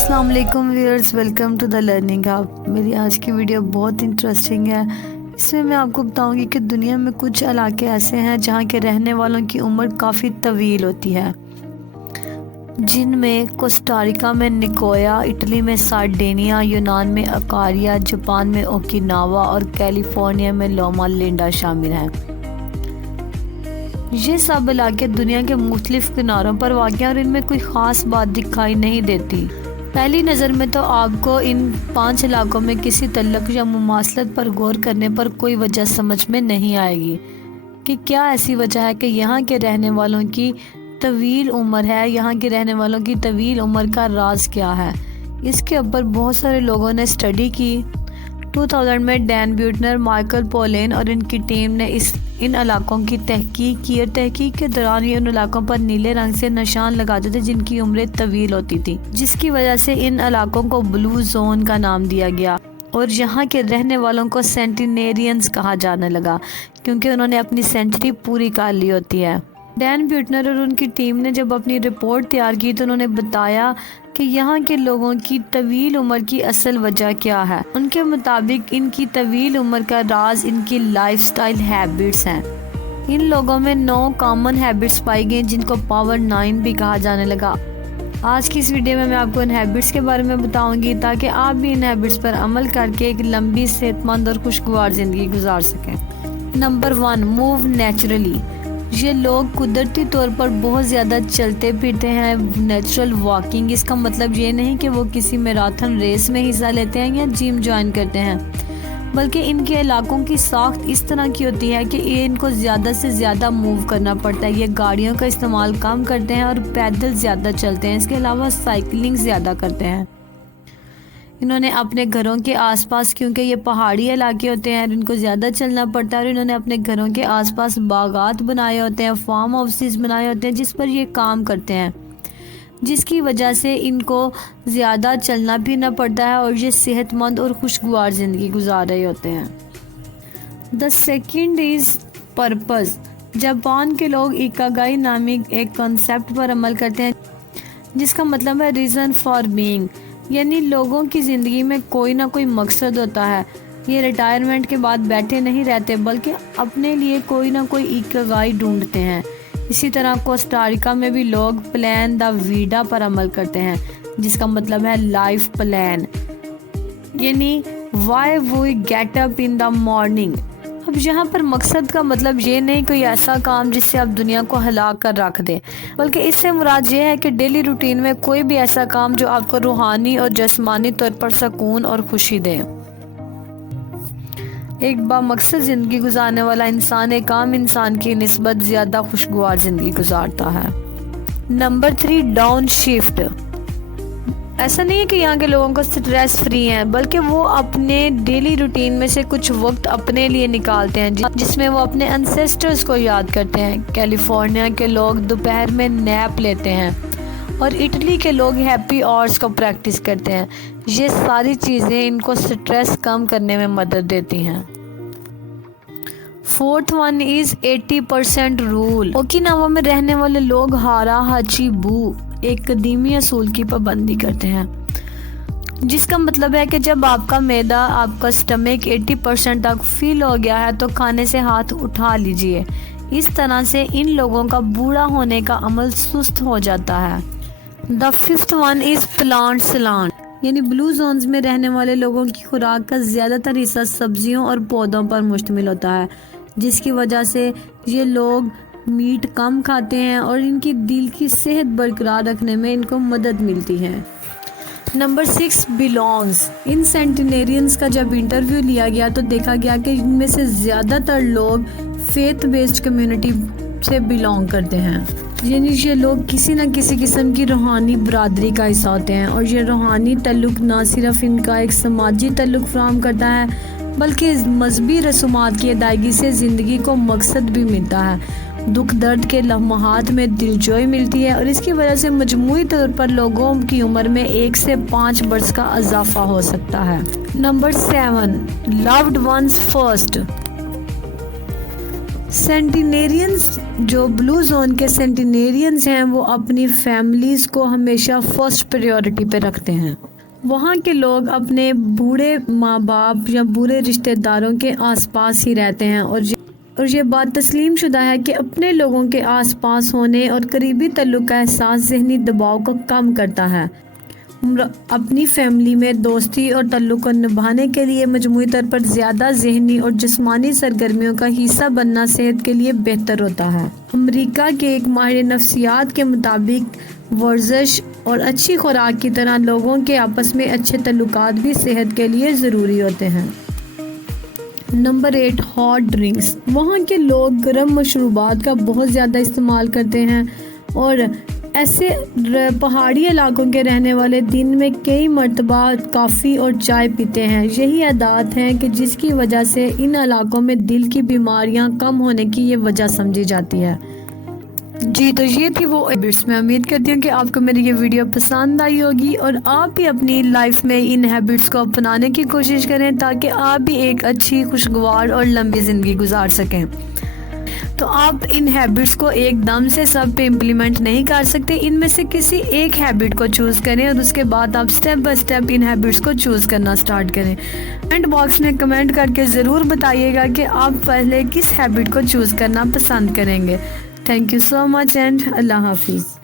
अस्सलाम वालेकुम viewers, welcome to the learning hub. मेरी आज की वीडियो बहुत इंटरेस्टिंग है। इसमें मैं आपको बताऊंगी कि दुनिया में कुछ इलाके ऐसे हैं जहां के रहने वालों की उम्र काफ़ी तवील होती है, जिनमें कोस्टारिका में निकोया, इटली में सार्डिनिया, यूनान में अकारिया, जापान में ओकिनावा और कैलिफोर्निया में लोमा लिंडा शामिल हैं। ये सब इलाके दुनिया के मुख्तलिफ किनारों पर वाक़ हैं और इनमें कोई ख़ास बात दिखाई नहीं देती। पहली नज़र में तो आपको इन 5 इलाकों में किसी तल्लुक़ या मुमासलत पर गौर करने पर कोई वजह समझ में नहीं आएगी कि क्या ऐसी वजह है कि यहाँ के रहने वालों की तवील उम्र है। यहाँ के रहने वालों की तवील उम्र का राज क्या है, इसके ऊपर बहुत सारे लोगों ने स्टडी की। 2000 में डैन ब्यूटनर, माइकल पोलेन और इनकी टीम ने इन इलाकों की तहकीक की और तहकीक के दौरान ये उन इलाकों पर नीले रंग से निशान लगाते थे जिनकी उम्रें तवील होती थी, जिसकी वजह से इन इलाकों को ब्लू जोन का नाम दिया गया और यहाँ के रहने वालों को सेंटिनेरियंस कहा जाने लगा क्योंकि उन्होंने अपनी सेंचुरी पूरी कर ली होती है। डैन ब्यूटनर और उनकी टीम ने जब अपनी रिपोर्ट तैयार की तो उन्होंने बताया कि यहाँ के लोगों की तवील उम्र की असल वजह क्या है। उनके मुताबिक इनकी तवील उम्र का राज इनकी लाइफस्टाइल हैबिट्स हैं। इन लोगों में 9 कॉमन हैबिट्स पाई गई जिनको पावर 9 भी कहा जाने लगा। आज की इस वीडियो में मैं आपको इन हैबिट्स के बारे में बताऊंगी ताकि आप भी इन हैबिट्स पर अमल करके एक लंबी, सेहतमंद और खुशगवार ज़िंदगी गुजार सकें। Number 1, move naturally. ये लोग कुदरती तौर पर बहुत ज़्यादा चलते फिरते हैं, नेचुरल वॉकिंग। इसका मतलब ये नहीं कि वो किसी मैराथन रेस में हिस्सा लेते हैं या जिम ज्वाइन करते हैं, बल्कि इनके इलाकों की साख्त इस तरह की होती है कि ये इनको ज़्यादा से ज़्यादा मूव करना पड़ता है। ये गाड़ियों का इस्तेमाल कम करते हैं और पैदल ज़्यादा चलते हैं। इसके अलावा साइकिलिंग ज़्यादा करते हैं। इन्होंने अपने घरों के आसपास, क्योंकि ये पहाड़ी इलाके होते हैं, इनको ज़्यादा चलना पड़ता है, और इन्होंने अपने घरों के आसपास बागात बनाए होते हैं, फार्म हाउसेस बनाए होते हैं जिस पर ये काम करते हैं, जिसकी वजह से इनको ज़्यादा चलना फिरना पड़ता है और ये सेहतमंद और खुशगवार ज़िंदगी गुजार रहे होते हैं। The second is purpose. Japan के लोग इकागाई नामी एक कॉन्सेप्ट पर अमल करते हैं जिसका मतलब है रीज़न फॉर बीइंग, यानी लोगों की ज़िंदगी में कोई ना कोई मकसद होता है। ये रिटायरमेंट के बाद बैठे नहीं रहते बल्कि अपने लिए कोई ना कोई इकागाई ढूंढते हैं। इसी तरह कोस्टारिका में भी लोग प्लान द वीडा पर अमल करते हैं जिसका मतलब है लाइफ प्लान, यानी why we get up in the morning. अब यहाँ पर मकसद का मतलब ये नहीं कोई ऐसा काम जिससे आप दुनिया को हिला कर रख दें, बल्कि इससे मुराद ये है कि डेली रूटीन में कोई भी ऐसा काम जो आपको रूहानी और जिस्मानी तौर पर सुकून और खुशी दे। एक बामकसद ज़िंदगी गुजारने वाला इंसान एक आम इंसान की निस्बत ज़्यादा खुशगवार ज़िंदगी गुजारता है। Number 3, down shift. ऐसा नहीं है कि यहाँ के लोगों को स्ट्रेस फ्री हैं, बल्कि वो अपने डेली रूटीन में से कुछ वक्त अपने लिए निकालते हैं जिसमें वो अपने एंसेस्टर्स को याद करते हैं। कैलिफोर्निया के लोग दोपहर में नैप लेते हैं और इटली के लोग हैप्पी आवर्स को प्रैक्टिस करते हैं। ये सारी चीज़ें इनको स्ट्रेस कम करने में मदद देती हैं। 4th one is 80% rule. Okinawa में रहने वाले लोग हारा हाचीबू एक कदीमी असूल की पाबंदी करते हैं, जिसका मतलब है कि जब आपका मैदा, आपका स्टमक 80% तक फिल हो गया है तो खाने से हाथ उठा लीजिए। इस तरह से इन लोगों का बूढ़ा होने का अमल सुस्त हो जाता है। The 5th one is plant salad, यानी ब्लू जोन्स में रहने वाले लोगों की खुराक का ज़्यादातर हिस्सा सब्जियों और पौधों पर मुश्तमिल होता है, जिसकी वजह से ये लोग मीट कम खाते हैं और इनकी दिल की सेहत बरकरार रखने में इनको मदद मिलती है। Number 6, belongs. इन सेंटिनेरियंस का जब इंटरव्यू लिया गया तो देखा गया कि इनमें से ज़्यादातर लोग फेथ बेस्ड कम्युनिटी से बिलोंग करते हैं, यानी ये लोग किसी न किसी किस्म की रूहानी बरादरी का हिस्सा होते हैं और ये रूहानी तल्लुक़ ना सिर्फ इनका एक समाजी तल्लुक़ फराहम करता है बल्कि मजहबी रसूमात की अदायगी से ज़िंदगी को मकसद भी मिलता है। दुख दर्द के लम्हात में दिलजोई मिलती है और इसकी वजह से मजमूई तौर पर लोगों की उम्र में 1 से 5 बरस का इजाफा हो सकता है। Number 7, loved ones first. Centenarians جو بلو زون کے سینٹینیرینز ہیں وہ اپنی فیملیز کو ہمیشہ فرسٹ پریورٹی پہ رکھتے ہیں۔ وہاں کے لوگ اپنے بوڑھے ماں باپ یا بوڑھے رشتہ داروں کے آس پاس ہی رہتے ہیں اور یہ بات تسلیم شدہ ہے کہ اپنے لوگوں کے آس پاس ہونے اور قریبی تعلق کا احساس ذہنی دباؤ کو کم کرتا ہے۔ اپنی فیملی میں دوستی اور تعلق کو نبھانے کے لیے مجموعی طور پر زیادہ ذہنی اور جسمانی سرگرمیوں کا حصہ بننا صحت کے لیے بہتر ہوتا ہے۔ امریکہ کے ایک ماہر نفسیات کے مطابق ورزش اور اچھی خوراک کی طرح لوگوں کے آپس میں اچھے تعلقات بھی صحت کے لیے ضروری ہوتے ہیں۔ Number 8، hot drinks. وہاں کے لوگ گرم مشروبات کا بہت زیادہ استعمال کرتے ہیں اور ایسے پہاڑی علاقوں کے رہنے والے دن میں کئی مرتبہ کافی اور چائے پیتے ہیں۔ یہی عادات ہیں کہ جس کی وجہ سے ان علاقوں میں دل کی بیماریاں کم ہونے کی یہ وجہ سمجھی جاتی ہے۔ جی تو یہ تھی وہ ہیبٹس۔ میں امید کرتی ہوں کہ آپ کو میری یہ ویڈیو پسند آئی ہوگی اور آپ بھی اپنی لائف میں ان ہیبٹس کو اپنانے کی کوشش کریں تاکہ آپ بھی ایک اچھی، خوشگوار اور لمبی زندگی گزار سکیں۔ تو آپ ان ہیبٹس کو ایک دم سے سب پہ امپلیمنٹ نہیں کر سکتے، ان میں سے کسی ایک ہیبٹ کو چوز کریں اور اس کے بعد آپ step by step in habits کو چوز کرنا سٹارٹ کریں۔ کمنٹ باکس میں کمنٹ کر کے ضرور بتائیے گا کہ آپ پہلے کس ہیبٹ کو چوز کرنا پسند کریں گے۔ Thank you so much and اللہ حافظ۔